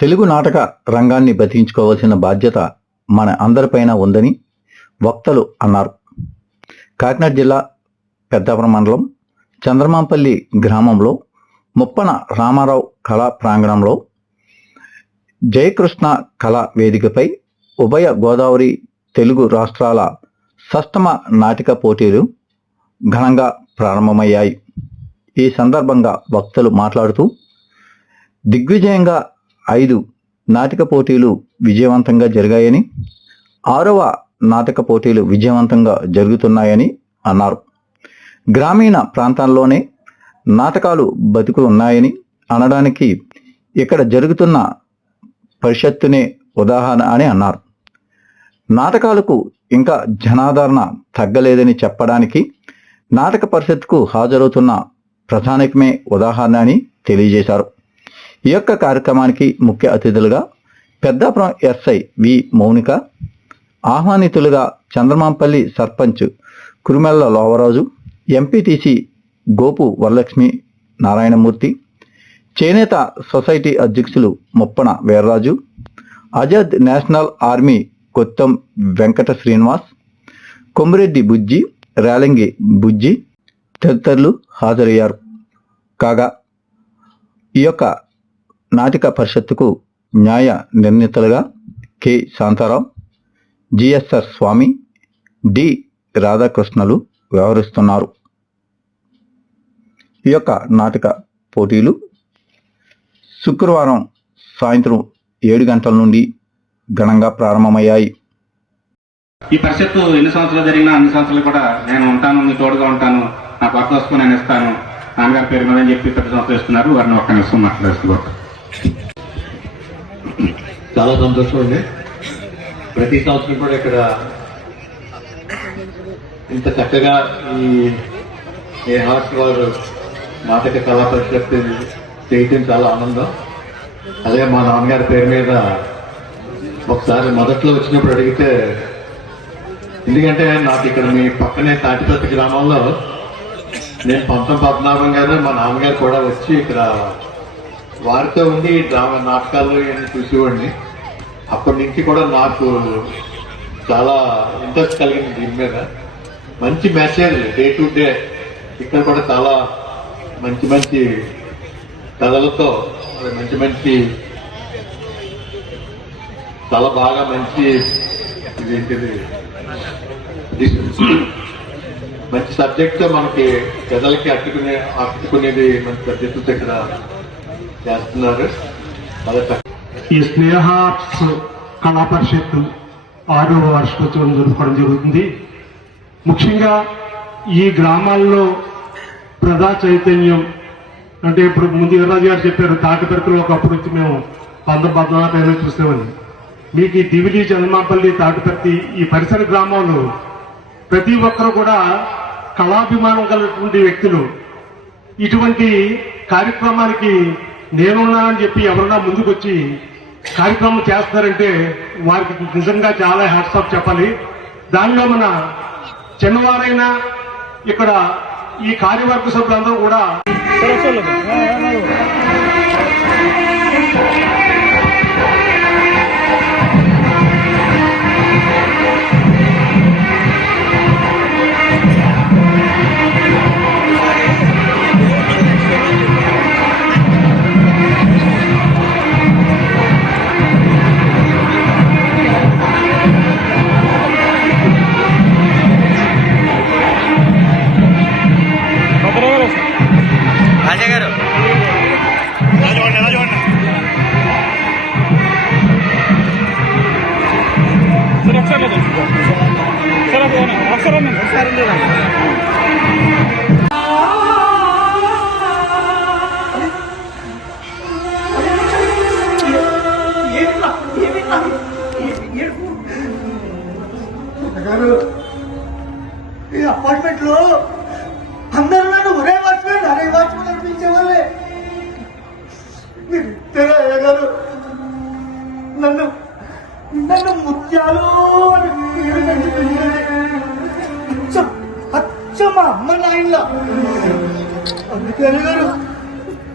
తెలుగు నాటక రంగాన్ని బతికించుకోవాల్సిన బాధ్యత మన అందరిపైన ఉందని వక్తలు అన్నారు. కాకినాడ జిల్లా పెద్దాపురం మండలం చంద్రమాంపల్లి గ్రామంలో ముప్పన రామారావు కళా ప్రాంగణంలో జయకృష్ణ కళా వేదికపై ఉభయ గోదావరి తెలుగు రాష్ట్రాల సష్టమ నాటిక పోటీలు ఘనంగా ప్రారంభమయ్యాయి. ఈ సందర్భంగా వక్తలు మాట్లాడుతూ దిగ్విజయంగా ఐదు నాటక పోటీలు విజయవంతంగా జరిగాయని ఆరవ నాటక పోటీలు విజయవంతంగా జరుగుతున్నాయని అన్నారు. గ్రామీణ ప్రాంతాల్లోనే నాటకాలు బతుకు ఉన్నాయని అనడానికి ఇక్కడ జరుగుతున్న పరిషత్తునే ఉదాహరణ అని అన్నారు. నాటకాలకు ఇంకా జనాదరణ తగ్గలేదని చెప్పడానికి నాటక పరిషత్కు హాజరవుతున్న ప్రధానికమే ఉదాహరణ అని తెలియజేశారు. ఈ యొక్క కార్యక్రమానికి ముఖ్య అతిథులుగా పెద్దాపురం ఎస్ఐ వి మౌనిక ఆహ్వానితులుగా చంద్రమాంపల్లి సర్పంచ్ కురుమెల్ల లోవరాజు ఎంపీటీసీ గోపు వరలక్ష్మి నారాయణమూర్తి చేనేత సొసైటీ అధ్యక్షులు ముప్పన వీర్రాజు ఆజాద్ నేషనల్ ఆర్మీ కొత్తం వెంకట శ్రీనివాస్ కొమ్మిరెడ్డి బుజ్జి రేలంగి బుజ్జి తదితరులు హాజరయ్యారు. కాగా ఈ యొక్క నాటిక పరిషత్తుకు న్యాయ నిర్ణేతలుగా K. Shantarao GSR Swamy D. రాధాకృష్ణలు వ్యవహరిస్తున్నారు. ఈ యొక్క నాటక పోటీలు శుక్రవారం సాయంత్రం ఏడు గంటల నుండి ఘనంగా ప్రారంభమయ్యాయి. ఈ పరిషత్తు ఎన్ని సంవత్సరాలు జరిగినా అన్ని సంవత్సరాలు కూడా నేను ఉంటాను మీ తోడుగా ఉంటాను నా కొత్త వస్తువు నేను ఇస్తాను. నాన్నగారి పేరు మీద అని చెప్పి ప్రతి సంవత్సరం ఇస్తున్నారు. వారిని ఒక్క నిమిషం మాట్లాడేస్తున్నారు చాలా సంతోషం ఉంది ప్రతి సంవత్సరం కూడా ఇక్కడ ఇంత చక్కగా ఈ ఏ హార్ట్ వారు నాటక కళా పరిషత్ చేయటం చాలా ఆనందం. అదే మా నాన్నగారి పేరు మీద ఒకసారి మొదట్లో వచ్చినప్పుడు అడిగితే ఎందుకంటే నాకు ఇక్కడ మీ పక్కనే తాటిపత్తి గ్రామంలో నేను పంతం పద్మనాభం గారు మా నాన్నగారు కూడా వచ్చి ఇక్కడ వారితో ఉండి డ్రామా నాటకాలు ఇవన్నీ చూసేవాడిని. అప్పటి నుంచి కూడా నాకు చాలా ఇంట్రెస్ట్ కలిగింది దీని మీద. మంచి మెసేజ్ డే టు డే. ఇక్కడ కూడా చాలా మంచి మంచి కథలతో మంచి మంచి చాలా బాగా మంచి ఇదేంటిది? మంచి సబ్జెక్ట్ మనకి ప్రజలకి అట్టుకునే అట్టుకునేది మంచి సబ్జెక్టు ఇక్కడ చేస్తున్నారు. ఈ స్నేహార్ట్స్ కళా పరిషత్ ఆరవ వార్షికోత్సవం జరుపుకోవడం జరుగుతుంది. ముఖ్యంగా ఈ గ్రామాల్లో ప్రజా చైతన్యం అంటే ఇప్పుడు ముందు వీర్రాజు గారు చెప్పారు తాటిపరకలు ఒకప్పుడు వచ్చి మేము పంద పద్నాలుగు చూసామని మీకు ఈ దివిలి జన్మాపల్లి తాటిపర్తి ఈ పరిసర గ్రామాలు ప్రతి ఒక్కరు కూడా కళాభిమానం కలిగినటువంటి వ్యక్తులు. ఇటువంటి కార్యక్రమానికి నేనున్నానని చెప్పి ఎవరన్నా ముందుకొచ్చి కార్యక్రమం చేస్తున్నారంటే వారికి నిజంగా చాలా హ్యాట్సాప్ చెప్పాలి. దానిలో మన చిన్నవారైనా ఇక్కడ ఈ కార్యవర్గ సభ్యులందరూ కూడా గారు ఈ అపార్ట్మెంట్లో అందరూ నన్ను ఒరే వాచ్మెన్ అరే వాచ్మెన్ అనిపించేవాళ్ళే మీరు ఇద్దరే అయ్య గారు నన్ను నన్ను ముత్యాలు అని పేరు పెట్టి పిలిచేది. అచ్చం అచ్చం మా అమ్మ నాయనలా అందుకే అయ్య గారు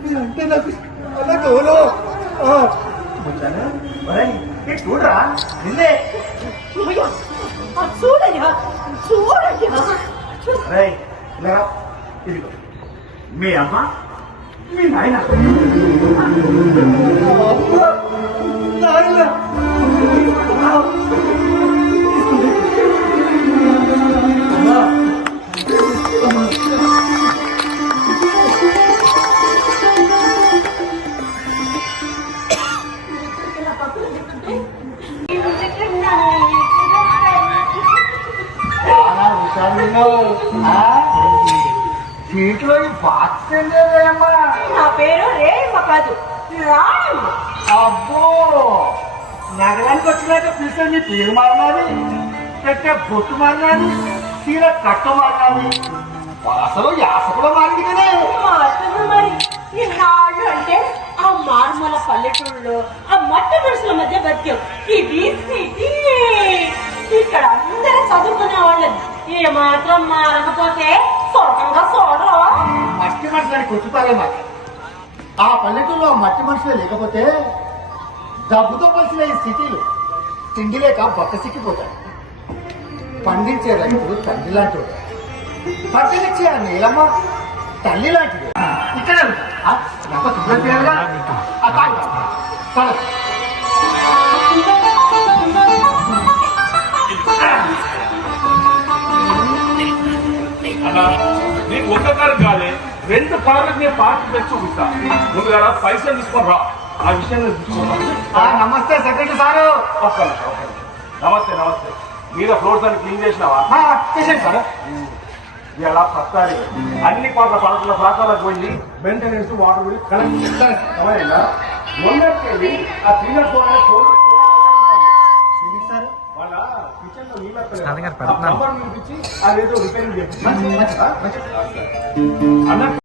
మీరంటే నాకు చాలా గౌరవం ఆ, తీసుకొచ్చాను ఒరేయ్, ఇటు చూడరా నిన్నే అయ్యో, ఆ చూడయ్యా చూడయ్యా రేయ్ ఇలా ఇదిగో మీ అమ్మ మీ నాయన నాయన ఈ బాక్స్ అమ్మా నా పేరు రేమ్మ కాదు రాణమ్మ అబ్బో! నగరానికి వచ్చినాక పిలిస్తే నీ పేరు మారినది? పెట్టే బొట్టు మారినది? చీర కట్ట మారినది? అసలు యాస కూడా మారింది కదా. మారుతుంది మరి. ఇన్నాళ్ళు అంటే ఆ మారుమూల పల్లెటూరులో ఆ మట్టి మనుషుల మధ్య బతికాం ఇది సిటీ ఇక్కడ అందరూ చదువుకునే వాళ్ళని ఏ మాత్రం మారకపోతే సొరకంగా చూడరు మట్టి మనుషులని కొట్టుతారే మాకు. ఆ పల్లెటూరులో మట్టి మనుషులే లేకపోతే డబ్బుతో కలిసిన ఈ సిటీలు తిండి లేక బక్క సిక్కిపోతాడు పండించే రైతులు తండ్రి లాంటి పంటనిచ్చే ఆ నీలమ్మ తల్లి లాంటిది. ఇక్కడ నాకు నీకు ఒక్క కారు కాలే రెండు కార్లకు నేను పార్టీ పెంచి చూపిస్తా. ముందుగా పైసలు తీసుకొని రా. ఆ విషయం నేను చూసుకుంటా. ఆ, నమస్తే సెక్రటరీ సారు. ఒక్క నిమిషం, ఒక్క నిమిషం. నమస్తే నమస్తే. మీద ఫ్లోర్స్ అన్ని క్లీన్ చేసినావా? సార్. ఇలా ప్రస్తారి అన్ని పాటల పడకల ప్రాంతాలకు పోయి మెయింటెనెన్స్ వాటర్ చేస్తాను మొన్నటికెళ్ళి ఆ క్లీనర్ సార్ వాళ్ళ